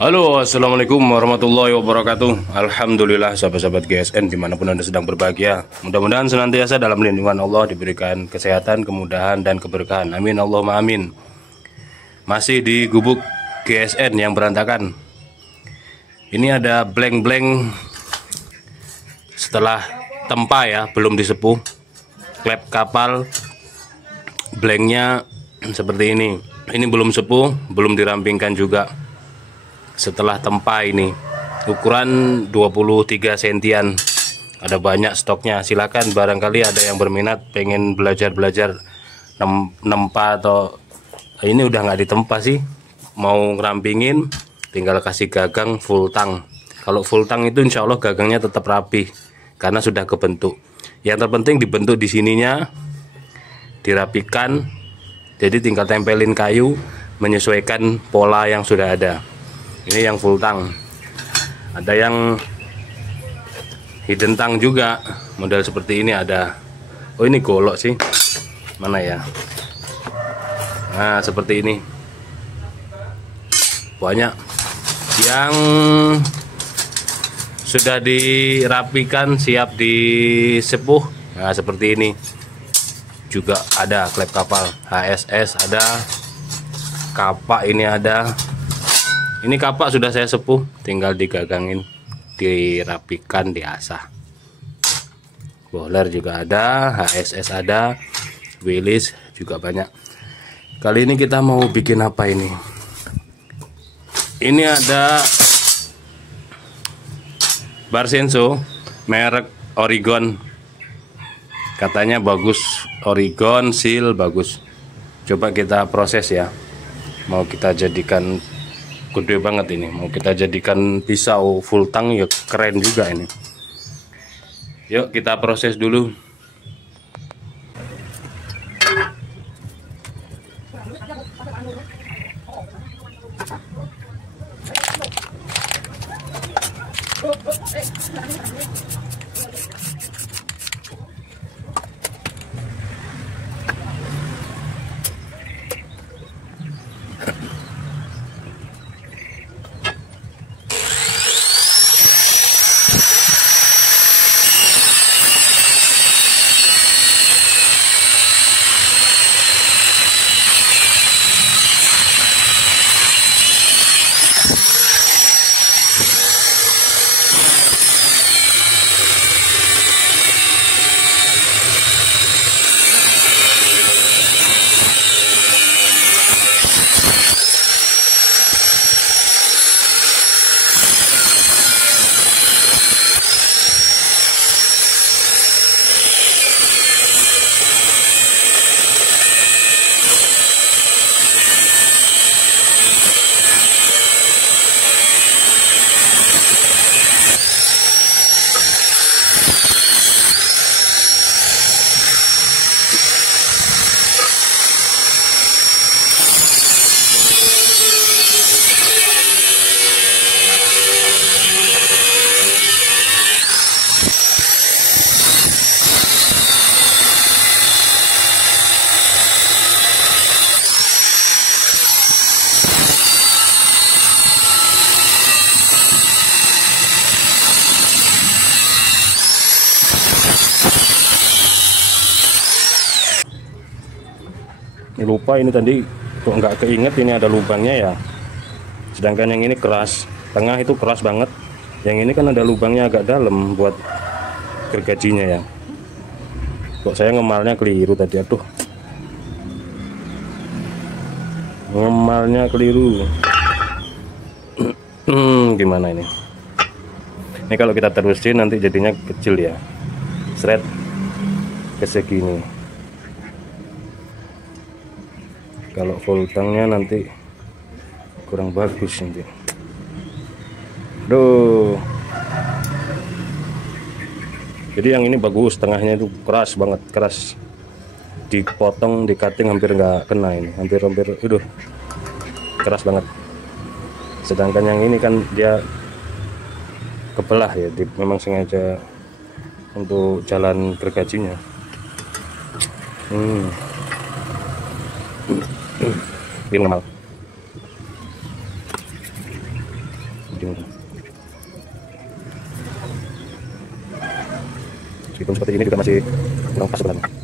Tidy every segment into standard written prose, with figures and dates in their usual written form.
Halo, assalamualaikum warahmatullahi wabarakatuh. Alhamdulillah sahabat-sahabat GSN dimanapun Anda sedang berbahagia. Mudah-mudahan senantiasa dalam lindungan Allah, diberikan kesehatan, kemudahan, dan keberkahan. Amin Allahumma amin. Masih di gubuk GSN yang berantakan. Ini ada blank-blank setelah tempa ya, belum disepuh. Klep kapal blanknya seperti ini. Ini belum sepuh, belum dirampingkan juga. Setelah tempa ini ukuran 23 sentian, ada banyak stoknya. Silakan barangkali ada yang berminat pengen belajar nempa, atau ini udah nggak ditempa sih, mau ngerampingin tinggal kasih gagang full tang. Kalau full tang itu insya Allah gagangnya tetap rapi karena sudah kebentuk. Yang terpenting dibentuk di sininya, dirapikan, jadi tinggal tempelin kayu menyesuaikan pola yang sudah ada. Ini yang full tang. Ada yang hidden tang juga, model seperti ini ada. Oh ini golok sih, mana ya? Nah seperti ini, banyak yang sudah dirapikan siap disepuh. Nah seperti ini juga ada klep kapal HSS, ada kapak, ini ada. Ini kapak sudah saya sepuh, tinggal digagangin, dirapikan, diasah. Boiler juga ada, HSS ada, Willis juga banyak. Kali ini kita mau bikin apa ini? Ini ada bar Senso merek Oregon. Katanya bagus, Oregon seal bagus. Coba kita proses ya. Mau kita jadikan gede banget ini, mau kita jadikan pisau full tang ya, keren juga ini. Yuk kita proses dulu. Lupa ini tadi kok nggak keinget ini ada lubangnya ya, sedangkan yang ini keras, tengah itu keras banget, yang ini kan ada lubangnya agak dalam buat gergajinya ya. Kok saya ngemalnya keliru tadi, aduh, ngemalnya keliru. Gimana ini? Ini kalau kita terusin nanti jadinya kecil ya, shred ke segini. Kalau full tangnya nanti kurang bagus nanti. Duh. Jadi yang ini bagus, tengahnya itu keras banget, keras. Dipotong, di cutting hampir nggak kena ini, hampir, aduh, keras banget. Sedangkan yang ini kan dia kebelah ya, memang sengaja untuk jalan gergajinya. Biar normal. Meskipun seperti ini juga masih kurang pas sebenarnya.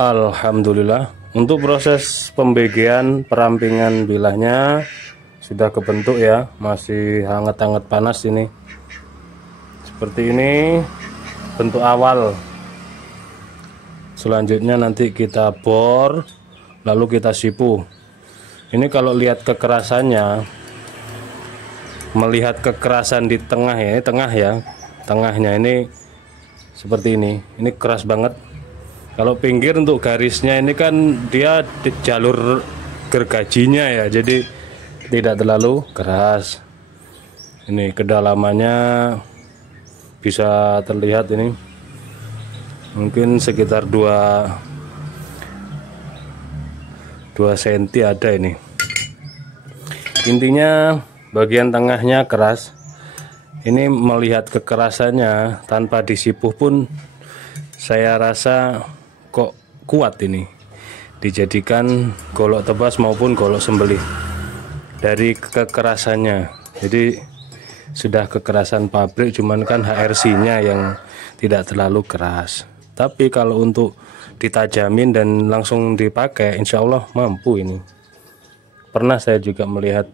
Alhamdulillah, untuk proses pembegean perampingan bilahnya sudah kebentuk ya, masih hangat-hangat panas ini. Seperti ini bentuk awal. Selanjutnya nanti kita bor, lalu kita sipu. Ini kalau lihat kekerasannya, melihat kekerasan di tengah ya, tengahnya ini seperti ini keras banget. Kalau pinggir untuk garisnya ini kan dia di jalur gergajinya ya, jadi tidak terlalu keras. Ini kedalamannya bisa terlihat ini, mungkin sekitar 2 cm ada ini. Intinya bagian tengahnya keras. Ini melihat kekerasannya tanpa disipuh pun saya rasa kok kuat ini, dijadikan golok tebas maupun golok sembelih dari kekerasannya. Jadi sudah kekerasan pabrik, cuman kan HRC-nya yang tidak terlalu keras. Tapi kalau untuk ditajamin dan langsung dipakai, insya Allah mampu ini. Pernah saya juga melihat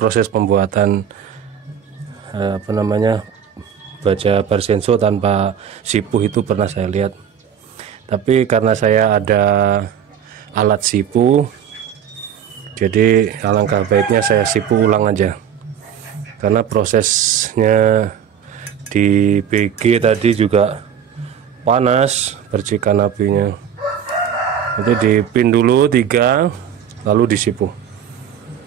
proses pembuatan baja barsenso tanpa sipuh, itu pernah saya lihat. Tapi karena saya ada alat sipu, jadi alangkah baiknya saya sipu ulang aja, karena prosesnya di BG tadi juga panas percikan apinya. Itu dipin dulu 3, lalu disipu.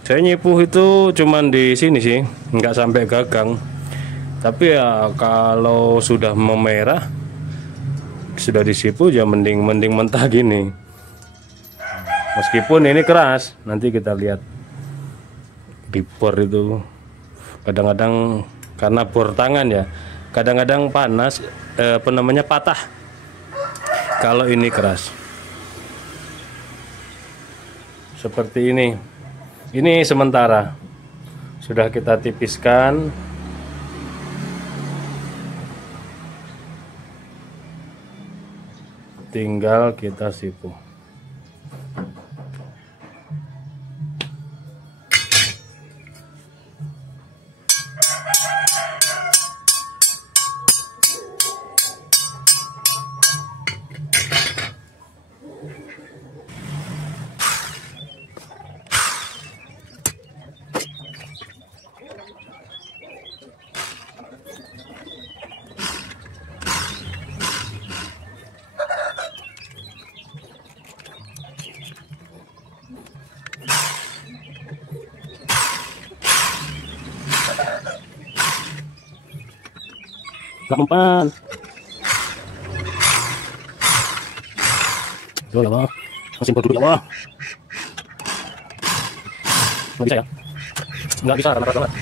Saya nyipuh itu cuman di sini sih, nggak sampai gagang. Tapi ya kalau sudah memerah, sudah disipu ya mending mentah gini. Meskipun ini keras, nanti kita lihat di bor itu. Kadang-kadang karena bor tangan ya, kadang-kadang panas, patah kalau ini keras. Seperti ini sementara sudah kita tipiskan. Tinggal kita sipu. Umpan. Tuh lah, masih berduduk lah. Nggak bisa ya? Nggak bisa, karena banget.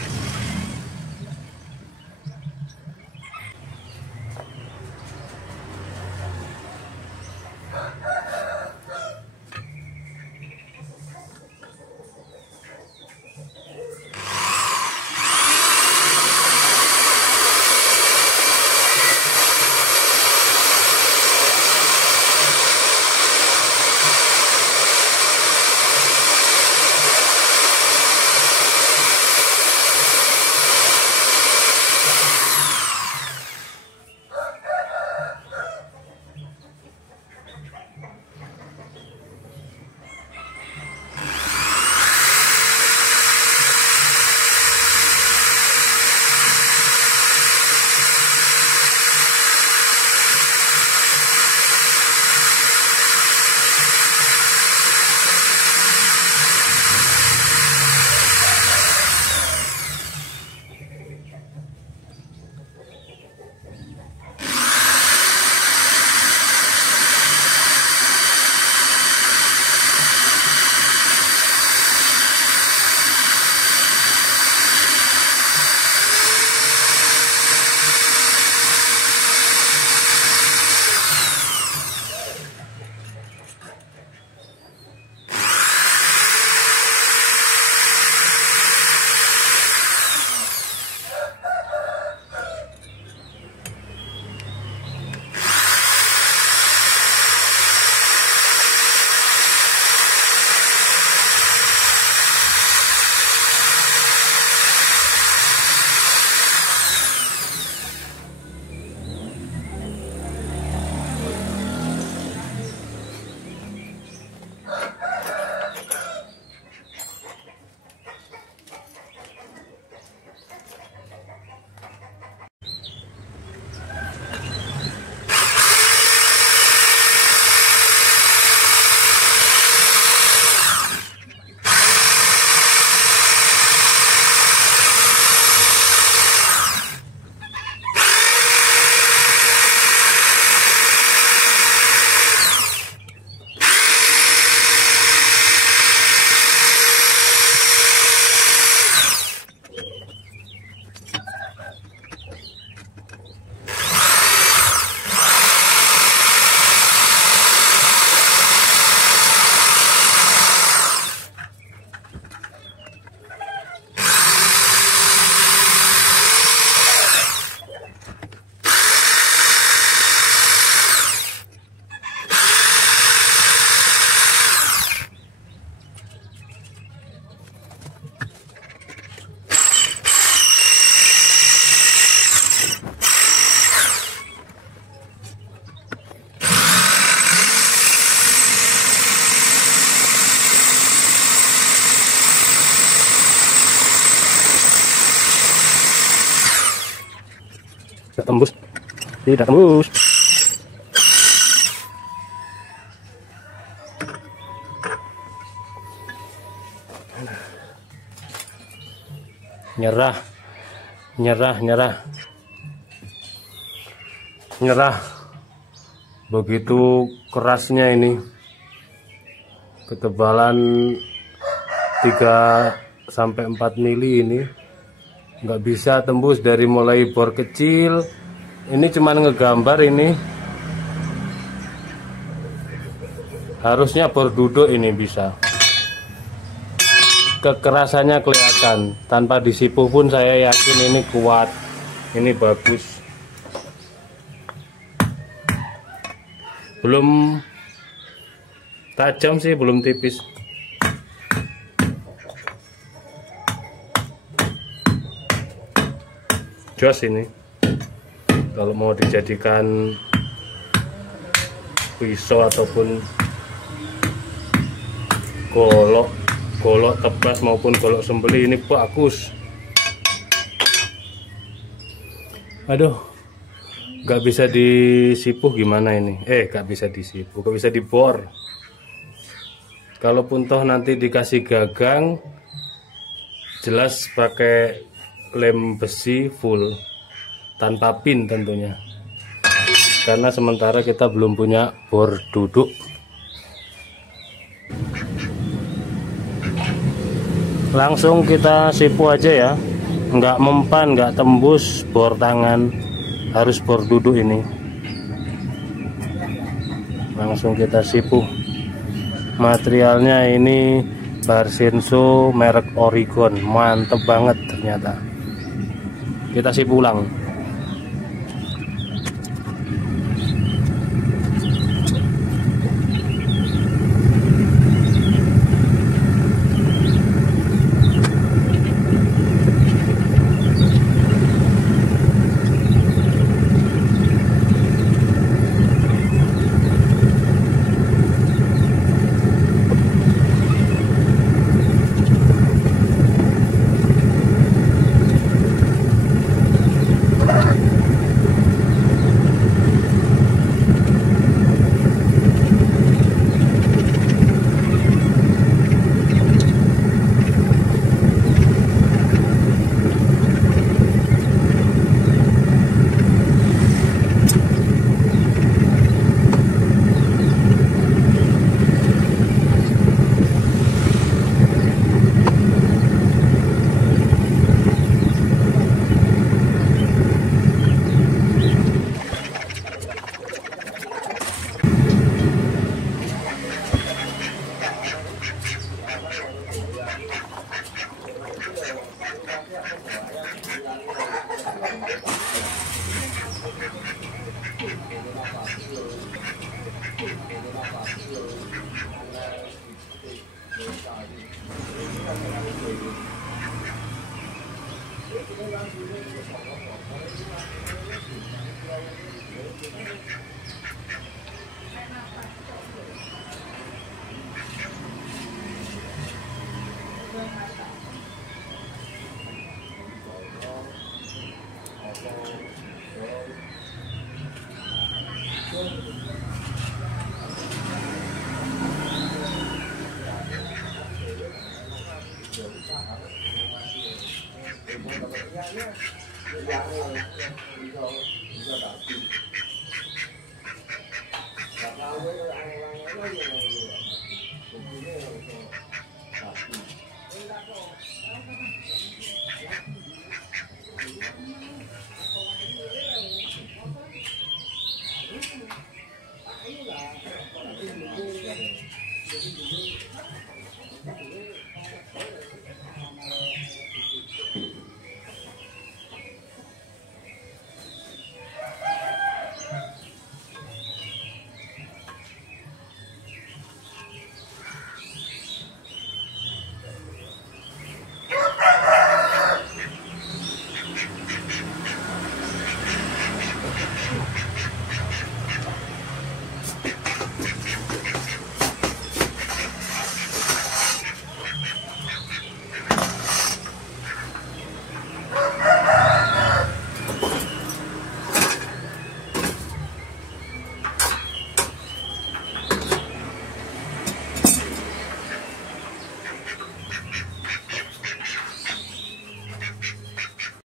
Tidak tembus. Tidak tembus. Nyerah. Begitu kerasnya ini. Ketebalan 3-4 mili ini. Nggak bisa tembus dari mulai bor kecil. Ini cuman ngegambar ini. Harusnya bor duduk ini bisa. Kekerasannya kelihatan. Tanpa disipu pun saya yakin ini kuat. Ini bagus. Belum tajam sih, belum tipis. Jos ini. Kalau mau dijadikan pisau ataupun golok tebas maupun golok sembeli, ini bagus. Aduh, nggak bisa disipuh gimana ini? Nggak bisa disipuh, nggak bisa dibor. Kalaupun toh nanti dikasih gagang, jelas pakai lem besi full, tanpa pin tentunya. Karena sementara kita belum punya bor duduk. Langsung kita sipu aja ya, nggak mempan, nggak tembus bor tangan, harus bor duduk ini. Langsung kita sipu. Materialnya ini Barsenso merek Oregon, mantep banget ternyata. Kita sipu ulang. Dạ,